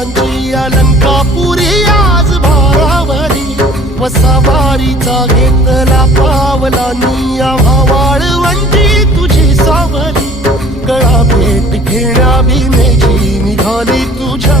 वीरांची अलंकापुरी आज भारावरी वसावारीचा घेतला पावलांनी आम्हा वाळवंटी तुझी सावली गळा भेट घेण्या भीमेची निघाली तुझ्या